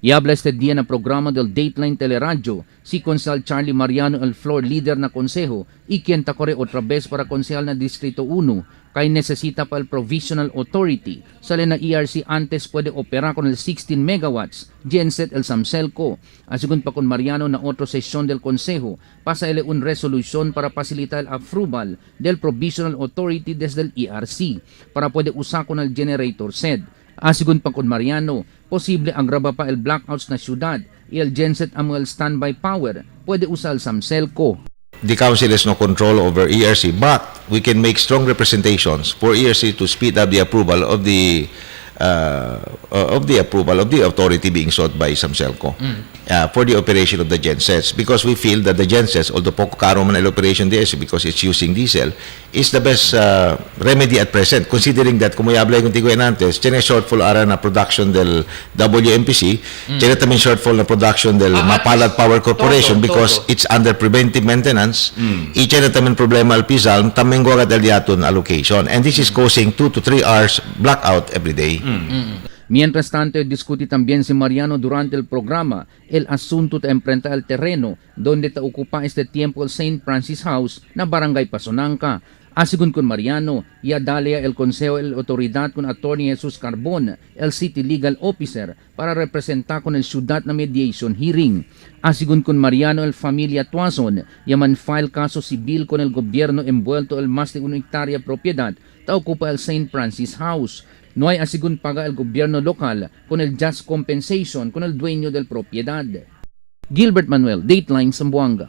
Y habla este día en el programa del Dateline Teleradio si Consejal Charlie Mariano, el floor leader na konseho, y quien takore otra vez para konsehal na Distrito 1, kay necesita pa el Provisional Authority. Sale na ERC antes pwede opera con el 16 megawatts, genset el Samselco. Asigun pa con Mariano na otro sesyon del Consejo, pasa ele un resolución para facilitar el approval del Provisional Authority desde el ERC, para pwede usar con el generator SED. Asigun pa con Mariano, posible agrava pa el blackouts na syudad y el genset amo el standby power, pwede usar el Samselco. The council has no control over ERC, but we can make strong representations for ERC to speed up the approval of the authority being sought by Samselco for the operation of the gensets, because we feel that the gensets, although poco caro man el operation de because it's using diesel, is the best remedy at present, considering that, como yablay contigo yan antes, tiene shortfall ara na production del WMPC, tiene también shortfall na production del Mapalad Power Corporation because it's under preventive maintenance, y tiene también problema al PISALM, también gogat el diaton allocation, and this is causing 2 to 3 hours blackout every day. Mientras tanto, discute también si Mariano durante el programa el asunto de enfrentar el terreno donde te ocupa este tiempo el St. Francis House na Barangay Pasonanca. Asigun con Mariano, iadalea el Consejo el autoridad con Attorney Jesus Carbon, el City Legal Officer, para representar con el ciudad na mediation hearing. Asigun con Mariano, el familia Tuason, yaman file caso civil con el gobierno envuelto el más de 1 hectárea propiedad ta ocupa el St. Francis House. No hay asigun paga el gobierno local con el just compensation con el dueño del propiedad. Gilbert Manuel, Dateline, Zamboanga.